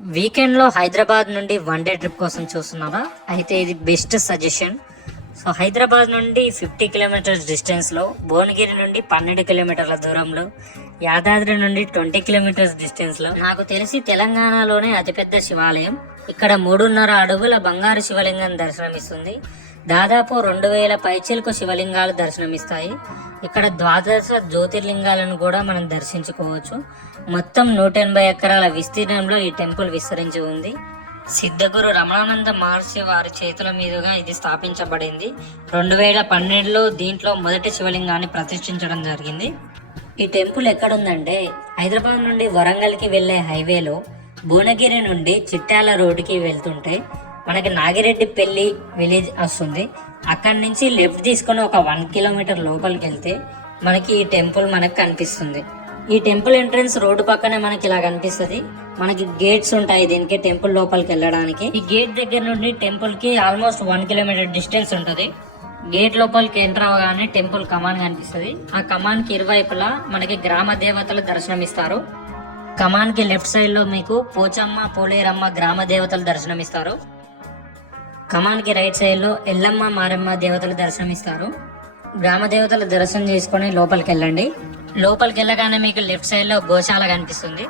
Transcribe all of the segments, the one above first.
వీకెండ్లో హైదరాబాద్ నుండి one day trip కోసం చూస్తున్నారా? అయితే ఇది బెస్ట్ సజెషన్. సో హైదరాబాద్ నుండి 50 కిలోమీటర్స్ డిస్టెన్స్లో, భువనగిరి నుండి 12 కిలోమీటర్ల దూరంలో, యాదాద్రి నుండి 20 కిలోమీటర్స్ డిస్టెన్స్లో నాకు తెలిసి తెలంగాణలోనే అతిపెద్ద శివాలయం. ఇక్కడ 3.5 అడుగుల బంగారు శివలింగం దర్శనమిస్తుంది. దాదాపు 2000 పైచిలకు శివలింగాలు దర్శనమిస్తాయి. ఇక్కడ ద్వాదశ జ్యోతిర్లింగాలను కూడా మనం దర్శించుకోవచ్చు. మొత్తం 180 ఎకరాల విస్తీర్ణంలో ఈ టెంపుల్ విస్తరించి ఉంది. సిద్ధగురు రమణానంద మహర్షి వారి చేతుల మీదుగా ఇది స్థాపించబడింది. 2012లో దీంట్లో మొదటి శివలింగాన్ని ప్రతిష్ఠించడం జరిగింది. ఈ టెంపుల్ ఎక్కడుందంటే హైదరాబాద్ నుండి వరంగల్కి వెళ్లే హైవేలో భువనగిరి నుండి చిట్యాల రోడ్డుకి వెళ్తుంటే మనకి నాగిరెడ్డిపల్లి విలేజ్ వస్తుంది. అక్కడి నుంచి లెఫ్ట్ తీసుకొని ఒక 1 కిలోమీటర్ లోపలికి వెళ్తే మనకి ఈ టెంపుల్ మనకు కనిపిస్తుంది. ఈ టెంపుల్ ఎంట్రన్స్ రోడ్డు పక్కనే మనకి ఇలా కనిపిస్తుంది. మనకి గేట్స్ ఉంటాయి దీనికి, టెంపుల్ లోపలికి వెళ్ళడానికి. ఈ గేట్ దగ్గర నుండి టెంపుల్ కి ఆల్మోస్ట్ 1 కిలోమీటర్ డిస్టెన్స్ ఉంటుంది. గేట్ లోపలికి ఎంటర్ అవగానే టెంపుల్ కమాన్ కనిపిస్తుంది. ఆ కమాన్ కి ఇరువైపులా మనకి గ్రామ దేవతలు దర్శనమిస్తారు. కమాన్ కి లెఫ్ట్ సైడ్ లో మీకు పోచమ్మ, పోలేరమ్మ గ్రామ దేవతలు దర్శనమిస్తారు. కమాన్ కి రైట్ సైడ్ లో ఎల్లమ్మ, మారమ్మ దేవతలు దర్శనమిస్తారు. గ్రామ దేవతల దర్శనం చేసుకుని లోపలికి వెళ్ళండి. లోపలికి వెళ్ళగానే మీకు లెఫ్ట్ సైడ్ లో గోశాల కనిపిస్తుంది.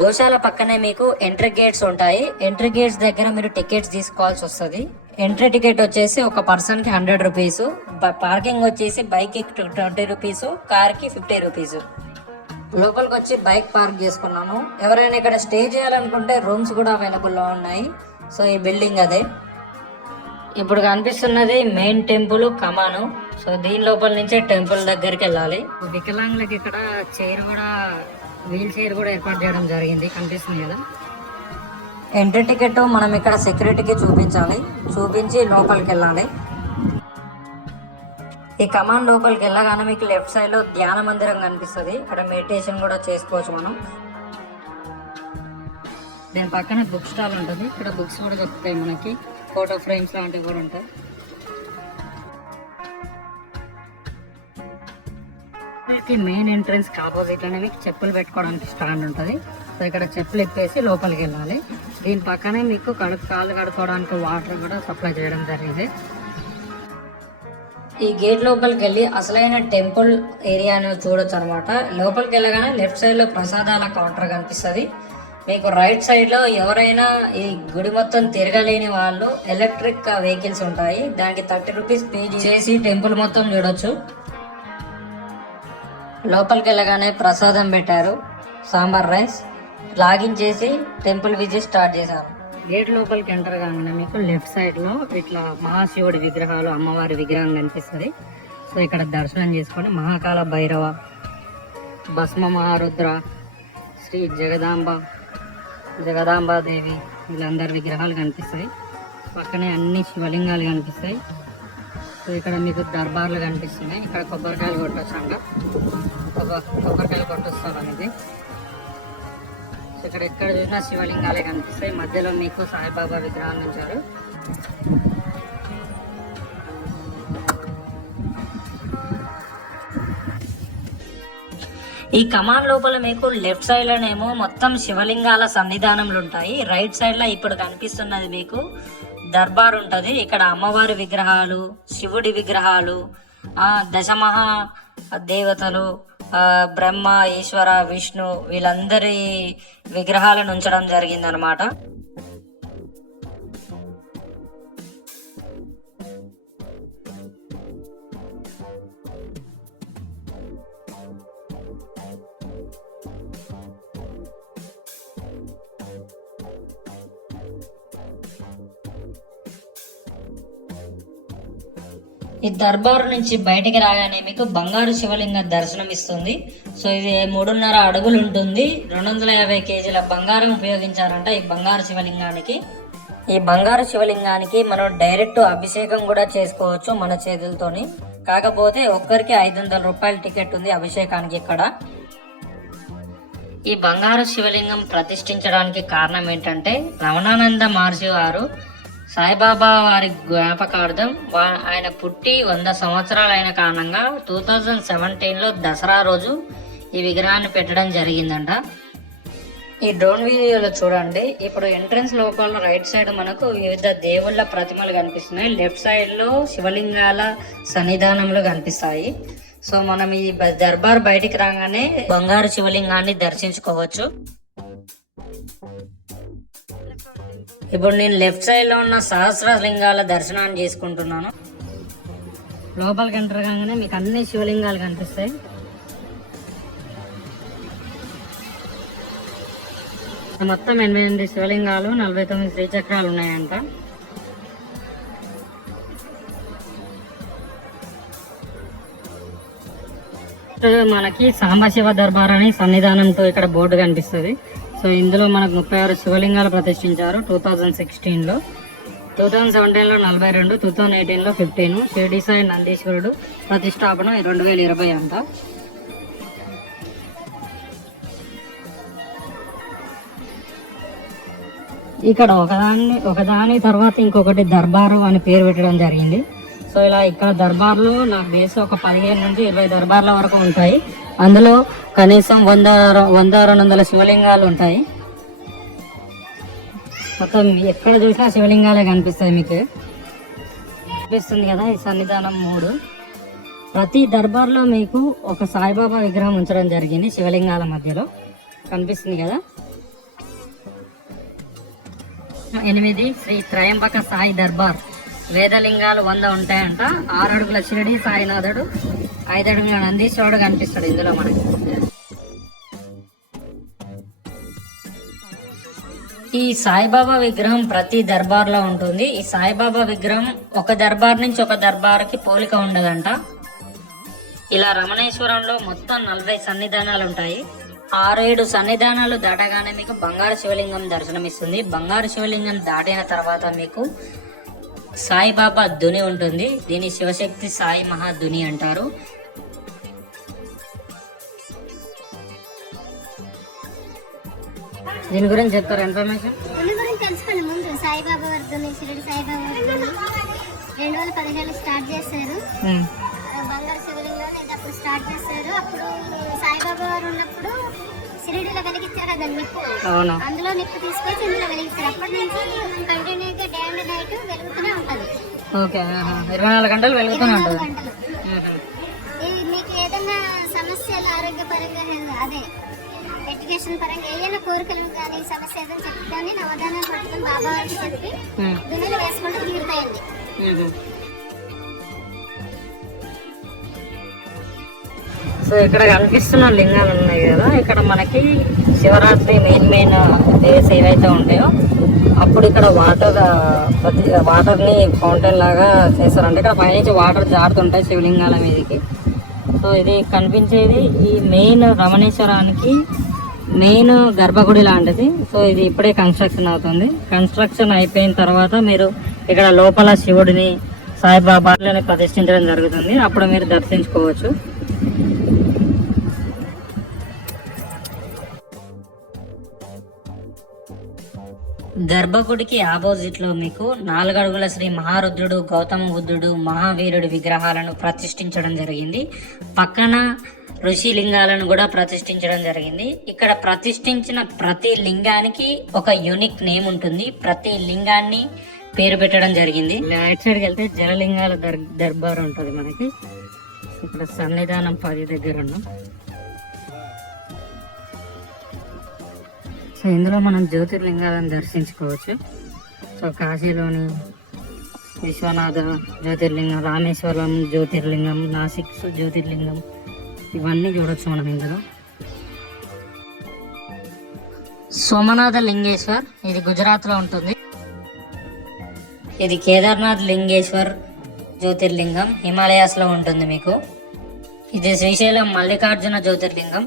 గోశాల పక్కనే మీకు ఎంట్రీ గేట్స్ ఉంటాయి. ఎంట్రీ గేట్స్ దగ్గర మీరు టికెట్స్ తీసుకోవాల్సి వస్తుంది. ఎంట్రీ టికెట్ వచ్చేసి ఒక పర్సన్ కి 100 రూపీస్, పార్కింగ్ వచ్చేసి బైక్ కి 20 రూపీస్, కార్ కి 50 రూపీస్. లోపలికి వచ్చి బైక్ పార్క్ చేసుకున్నాము. ఎవరైనా ఇక్కడ స్టే చేయాలనుకుంటే రూమ్స్ కూడా అవైలబుల్ లో ఉన్నాయి. సో ఈ బిల్డింగ్ అదే. ఇప్పుడు కనిపిస్తున్నది మెయిన్ టెంపుల్ కమాను. సో దీని లోపల నుంచే టెంపుల్ దగ్గరికి వెళ్ళాలి. వికలాంగులకి ఇక్కడ చైర్ కూడా, వీల్ చైర్ కూడా ఏర్పాటు చేయడం జరిగింది, కనిపిస్తుంది కదా. ఎంట్రీ టికెట్ మనం ఇక్కడ సెక్యూరిటీకి చూపించాలి. చూపించి లోపలికి వెళ్ళాలి. ఈ కమాన్ లోపలికి వెళ్ళగానే మీకు లెఫ్ట్ సైడ్ లో ధ్యాన మందిరం కనిపిస్తుంది. ఇక్కడ మెడిటేషన్ కూడా చేసుకోవచ్చు మనం. దీని పక్కన బుక్ స్టాల్ ఉంటుంది. ఇక్కడ బుక్స్ కూడా దొరుకుతాయి మనకి. ఫోటో ఫ్రేమ్స్ లాంటివి కూడా ఉంటాయి. మెయిన్ ఎంట్రన్స్ కి ఆపోజిట్ లోనే మీకు చెప్పులు పెట్టుకోవడానికి స్టాండ్ ఉంటుంది. సో ఇక్కడ చెప్పులు ఎప్పేసి లోపలికి వెళ్ళాలి. దీని పక్కనే మీకు కాళ్ళు కడుక్కోవడానికి వాటర్ కూడా సప్లై చేయడం జరిగింది. ఈ గేట్ లోపలికి వెళ్ళి అసలైన టెంపుల్ ఏరియాను చూడొచ్చు అనమాట. లోపలికి వెళ్ళగానే లెఫ్ట్ సైడ్ లో ప్రసాదాల కౌంటర్ కనిపిస్తుంది. మీకు రైట్ సైడ్ లో ఎవరైనా ఈ గుడి మొత్తం తిరగలేని వాళ్ళు ఎలక్ట్రిక్ వెహికల్స్ ఉంటాయి. దానికి 30 రూపీస్ పే చేసి టెంపుల్ మొత్తం చూడొచ్చు. లోపలికి వెళ్ళగానే ప్రసాదం పెట్టారు, సాంబార్ రైస్. లాగిన్ చేసి టెంపుల్ విజిట్ స్టార్ట్ చేశారు. గేట్ లోపలికి ఎంటర్ కాగానే మీకు లెఫ్ట్ సైడ్ లో ఇట్లా మహాశివుడి విగ్రహాలు, అమ్మవారి విగ్రహం కనిపిస్తుంది. సో ఇక్కడ దర్శనం చేసుకొని మహాకాల భైరవ, భస్మ మహారుద్ర, శ్రీ జగదాంబాదేవి వీళ్ళందరి విగ్రహాలు కనిపిస్తాయి. పక్కనే అన్ని శివలింగాలు కనిపిస్తాయి. సో ఇక్కడ మీకు దర్బార్లు కనిపిస్తున్నాయి. ఇక్కడ కొబ్బరికాయలు కొట్టొచ్చు అంట, కొబ్బరికాయలు కొట్టొస్తారు అనేది. సో ఇక్కడ ఎక్కడ చూసినా శివలింగాలే కనిపిస్తాయి. మధ్యలో మీకు సాయిబాబా విగ్రహాలు ఉంచారు. ఈ కమాన్ లోపల మీకు లెఫ్ట్ సైడ్ లోనేమో మొత్తం శివలింగాల సన్నిధానములు ఉంటాయి. రైట్ సైడ్ లో ఇప్పుడు కనిపిస్తున్నది మీకు దర్బార్ ఉంటది. ఇక్కడ అమ్మవారి విగ్రహాలు, శివుడి విగ్రహాలు, దశమహా దేవతలు, బ్రహ్మ, ఈశ్వర, విష్ణు వీళ్ళందరి విగ్రహాలను ఉంచడం జరిగిందనమాట. ఈ దర్బారు నుంచి బయటికి రాగానే మీకు బంగారు శివలింగం దర్శనం ఇస్తుంది. సో ఇది 3.5 అడుగులు ఉంటుంది. 250 కేజీల బంగారం ఉపయోగించారంట ఈ బంగారు శివలింగానికి. ఈ బంగారు శివలింగానికి మనం డైరెక్ట్ అభిషేకం కూడా చేసుకోవచ్చు మన చేతులతోని. కాకపోతే ఒక్కరికి 500 రూపాయల టికెట్ ఉంది అభిషేకానికి ఇక్కడ. ఈ బంగారు శివలింగం ప్రతిష్ఠించడానికి కారణం ఏంటంటే రమణానంద మహర్షి వారు సాయిబాబా వారి జ్ఞాపకార్థం ఆయన పుట్టి 100 సంవత్సరాలు అయిన కారణంగా 2017లో దసరా రోజు ఈ విగ్రహాన్ని పెట్టడం జరిగిందంట. ఈ డ్రోన్ వీడియోలో చూడండి, ఇప్పుడు ఎంట్రన్స్ లోపల రైట్ సైడ్ మనకు వివిధ దేవుళ్ళ ప్రతిమలు కనిపిస్తున్నాయి, లెఫ్ట్ సైడ్ లో శివలింగాల సన్నిధానంలో కనిపిస్తాయి. సో మనం ఈ దర్బార్ బయటికి రాగానే బంగారు శివలింగాన్ని దర్శించుకోవచ్చు. ఇప్పుడు నేను లెఫ్ట్ సైడ్ లో ఉన్న సహస్రలింగాల దర్శనాన్ని చేసుకుంటున్నాను. లోపలికి ఎంటర్ కాగానే మీకు అన్ని శివలింగాలు కనిపిస్తాయి. మొత్తం 88 శివలింగాలు, 49 శ్రీచక్రాలు ఉన్నాయంట. మనకి సాంబశివ దర్బార్ అని సన్నిధానంతో ఇక్కడ బోర్డు కనిపిస్తుంది. సో ఇందులో మనకు 36 శివలింగాలు ప్రతిష్ఠించారు 2016లో. 2017లో 42, 2018లో 15. షిరిడి సాయి నందీశ్వరుడు ప్రతిష్టాపన 2020 అంట. ఇక్కడ ఒకదాని తర్వాత ఇంకొకటి దర్బారు అని పేరు పెట్టడం జరిగింది. సో ఇలా ఇక్కడ దర్బార్లు నాకు బేస్ ఒక 15 నుంచి 20 దర్బార్ల వరకు ఉంటాయి. అందులో కనీసం 100-200 శివలింగాలు ఉంటాయి. మొత్తం ఎక్కడ చూసినా శివలింగాలే కనిపిస్తాయి. మీకు కనిపిస్తుంది కదా ఈ సన్నిధానం 3. ప్రతి దర్బార్లో మీకు ఒక సాయిబాబా విగ్రహం ఉంచడం జరిగింది శివలింగాల మధ్యలో కనిపిస్తుంది కదా. 8 శ్రీ త్రయంబక సాయి దర్బార్. వేదలింగాలు 100 ఉంటాయంట. 6 అడుగుల షిరిడి సాయినాథుడు, 5 అడుగుల నందీశ్వరుడు కనిపిస్తాడు ఇందులో మనకి. ఈ సాయిబాబా విగ్రహం ప్రతి దర్బార్ లో ఉంటుంది. ఈ సాయిబాబా విగ్రహం ఒక దర్బార్ నుంచి ఒక దర్బార్కి పోలిక ఉండదంట. ఇలా రమణేశ్వరంలో మొత్తం 40 సన్నిధానాలు ఉంటాయి. 6-7 సన్నిధానాలు దాటగానే మీకు బంగారు శివలింగం దర్శనమిస్తుంది. బంగారు శివలింగం దాటిన తర్వాత మీకు సాయిబాబా ధుని ఉంటుంది. దీని శివశక్తి సాయి మహాధుని అంటారు. దీని గురించి చెప్తారు ఇన్ఫర్మేషన్ తెలుసుకోండి. ముందు సాయిబాబా వర్ధని, షిరిడి సాయిబాబా వర్ధని 2017 స్టార్ట్ చేశారు. బంగారు శివలింగాన్ని అప్పుడు స్టార్ట్ చేశారు. అప్పుడు సాయిబాబా వారు ఉన్నప్పుడు షిరిడిలో వెలిగించారు కదా నిప్పు, అందులో నిప్పు తీసుకొచ్చి ఇందులో వెలిగించారు. అప్పటి నుంచి కంటిన్యూగా డే అండ్ నైట్ వెలుగుతూనే ఉంటుంది. 24 గంటలు వెలుగుతూనే ఉంటుంది. మీకు ఏదైనా సమస్యలు ఆరోగ్యపరంగా, అదే ఎడ్యుకేషన్ పరంగా ఏదైనా కోరికలు కానీ సమస్య ఏదైనా చెప్తాను నవధానాలు పట్టుకుని బాబా వారికి చెప్పి దున్నులు వేసుకుంటూ తీరుతాయండి. సో ఇక్కడ కనిపిస్తున్న లింగాలు ఉన్నాయి కదా, ఇక్కడ మనకి శివరాత్రి మెయిన్ డేస్ ఏవైతే ఉంటాయో అప్పుడు ఇక్కడ వాటర్ని ఫౌంటైన్ లాగా చేస్తారంటే ఇక్కడ పైనుంచి వాటర్ జారుతుంటాయి శివలింగాల మీదకి. సో ఇది కనిపించేది ఈ మెయిన్ రమణేశ్వరానికి మెయిన్ గర్భగుడి లాంటిది. సో ఇది ఇప్పుడే కన్స్ట్రక్షన్ అవుతుంది. కన్స్ట్రక్షన్ అయిపోయిన తర్వాత మీరు ఇక్కడ లోపల శివుడిని సాయిబాబాని ప్రతిష్ఠించడం జరుగుతుంది. అప్పుడు మీరు దర్శించుకోవచ్చు. గర్భగుడికి ఆపోజిట్ లో మీకు 4 అడుగుల శ్రీ మహారుద్రుడు, గౌతమ బుద్ధుడు, మహావీరుడు విగ్రహాలను ప్రతిష్ఠించడం జరిగింది. పక్కన ఋషి లింగాలను కూడా ప్రతిష్ఠించడం జరిగింది. ఇక్కడ ప్రతిష్ఠించిన ప్రతి లింగానికి ఒక యూనిక్ నేమ్ ఉంటుంది. ప్రతి లింగాన్ని పేరు పెట్టడం జరిగింది. రైట్ సైడ్కి వెళ్తే జలలింగాల దర్బార్ ఉంటుంది మనకి. ఇక్కడ సన్నిధానం 10 దగ్గర ఉన్నాం. సో ఇందులో మనం జ్యోతిర్లింగాలను దర్శించుకోవచ్చు. సో కాశీలోని విశ్వనాథ జ్యోతిర్లింగం, రామేశ్వరం జ్యోతిర్లింగం, నాసిక్ జ్యోతిర్లింగం ఇవన్నీ చూడొచ్చు మనం ఇందులో. సోమనాథ లింగేశ్వర్ ఇది గుజరాత్లో ఉంటుంది. ఇది కేదార్నాథ్ లింగేశ్వర్ జ్యోతిర్లింగం హిమాలయాస్లో ఉంటుంది మీకు. ఇది శ్రీశైలం మల్లికార్జున జ్యోతిర్లింగం.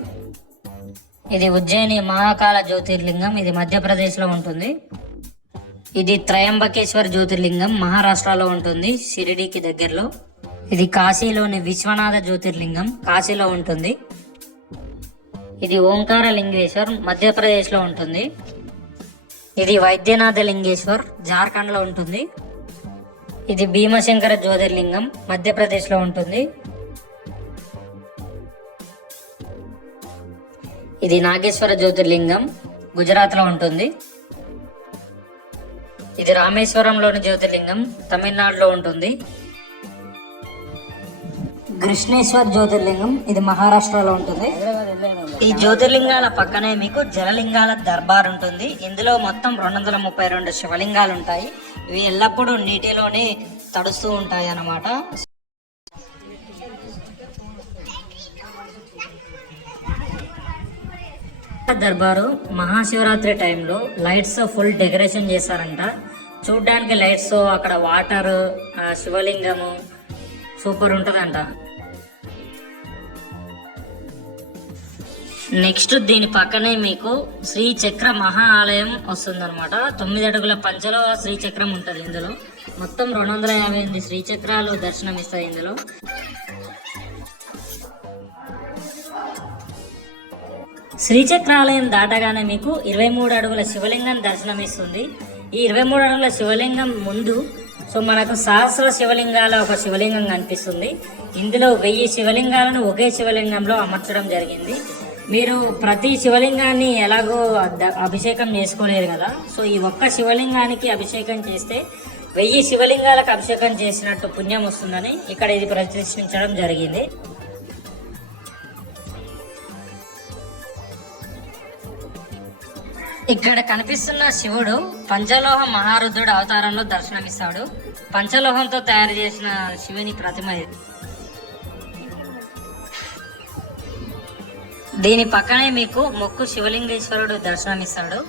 ఇది ఉజ్జయిని మహాకాల జ్యోతిర్లింగం, ఇది మధ్యప్రదేశ్లో ఉంటుంది. ఇది త్రయంబకేశ్వర్ జ్యోతిర్లింగం మహారాష్ట్రలో ఉంటుంది, షిరిడీకి దగ్గరలో. ఇది కాశీలోని విశ్వనాథ జ్యోతిర్లింగం, కాశీలో ఉంటుంది. ఇది ఓంకార లింగేశ్వర్ మధ్యప్రదేశ్లో ఉంటుంది. ఇది వైద్యనాథ లింగేశ్వర్ జార్ఖండ్లో ఉంటుంది. ఇది భీమశంకర జ్యోతిర్లింగం మధ్యప్రదేశ్లో ఉంటుంది. ఇది నాగేశ్వర జ్యోతిర్లింగం గుజరాత్లో ఉంటుంది. ఇది రామేశ్వరంలోని జ్యోతిర్లింగం, తమిళనాడులో ఉంటుంది. కృష్ణేశ్వర్ జ్యోతిర్లింగం, ఇది మహారాష్ట్రలో ఉంటుంది. ఈ జ్యోతిర్లింగాల పక్కనే మీకు జలలింగాల దర్బార్ ఉంటుంది. ఇందులో మొత్తం 232 శివలింగాలు ఉంటాయి. ఇవి ఎల్లప్పుడూ నీటిలోనే తడుస్తూ ఉంటాయి అన్నమాట. దర్బారు మహాశివరాత్రి టైంలో లైట్స్ ఫుల్ డెకరేషన్ చేశారంట. చూడ్డానికి లైట్స్, అక్కడ వాటర్, శివలింగము సూపర్ ఉంటుందంట. నెక్స్ట్ దీని పక్కనే మీకు శ్రీచక్ర మహా ఆలయం వస్తుందన్నమాట. 9 అడుగుల పంచలో శ్రీచక్రం ఉంటుంది. ఇందులో మొత్తం 258 శ్రీచక్రాలు దర్శనమిస్తాయి. ఇందులో శ్రీచక్రాలయం దాటగానే మీకు 23 అడుగుల శివలింగం దర్శనమిస్తుంది. ఈ 23 అడుగుల శివలింగం ముందు మనకు సహస్ర శివలింగాల ఒక శివలింగం కనిపిస్తుంది. ఇందులో 1000 శివలింగాలను ఒకే శివలింగంలో అమర్చడం జరిగింది. మీరు ప్రతి శివలింగాన్ని ఎలాగో అభిషేకం చేసుకోలేరు కదా, సో ఈ ఒక్క శివలింగానికి అభిషేకం చేస్తే 1000 శివలింగాలకు అభిషేకం చేసినట్టు పుణ్యం వస్తుందని ఇక్కడ ఇది ప్రతిష్ఠించడం జరిగింది. ఇక్కడ కనిపిస్తున్న శివుడు పంచలోహ మహారుద్రుడు అవతారంలో దర్శనమిస్తాడు. పంచలోహంతో తయారు చేసిన శివుని ప్రతిమ ఇది. దీని పక్కనే మీకు మొక్కు శివలింగేశ్వరుడు దర్శనమిస్తాడు.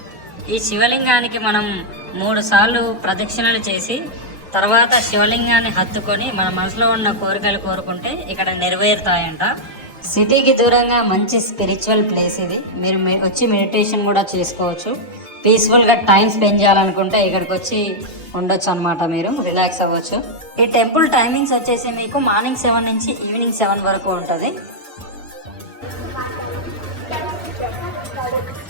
ఈ శివలింగానికి మనం 3 సార్లు ప్రదక్షిణలు చేసి తర్వాత శివలింగాన్ని హత్తుకొని మన మనసులో ఉన్న కోరికలు కోరుకుంటే ఇక్కడ నెరవేరుతాయంట. సిటీకి దూరంగా మంచి స్పిరిచువల్ ప్లేస్ ఇది. మీరు వచ్చి మెడిటేషన్ కూడా చేసుకోవచ్చు. పీస్ఫుల్గా టైం స్పెండ్ చేయాలనుకుంటే ఇక్కడికి వచ్చి ఉండొచ్చు అనమాట. మీరు రిలాక్స్ అవ్వచ్చు. ఈ టెంపుల్ టైమింగ్స్ వచ్చేసి మీకు మార్నింగ్ 7 నుంచి ఈవినింగ్ 7 వరకు ఉంటుంది.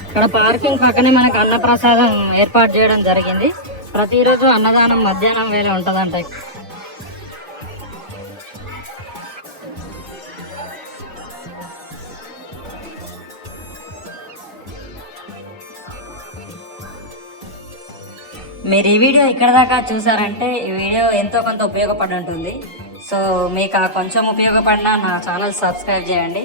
ఇక్కడ పార్కింగ్ పక్కనే మనకు అన్నప్రసాదం ఏర్పాటు చేయడం జరిగింది. ప్రతిరోజు అన్నదానం మధ్యాహ్నం వేళ ఉంటుందంట. మీరు ఈ వీడియో ఇక్కడ దాకా చూసారంటే ఈ వీడియో ఎంతో కొంత ఉపయోగపడి ఉంటుంది. సో మీకు కొంచెం ఉపయోగపడినా నా ఛానల్ సబ్స్క్రైబ్ చేయండి.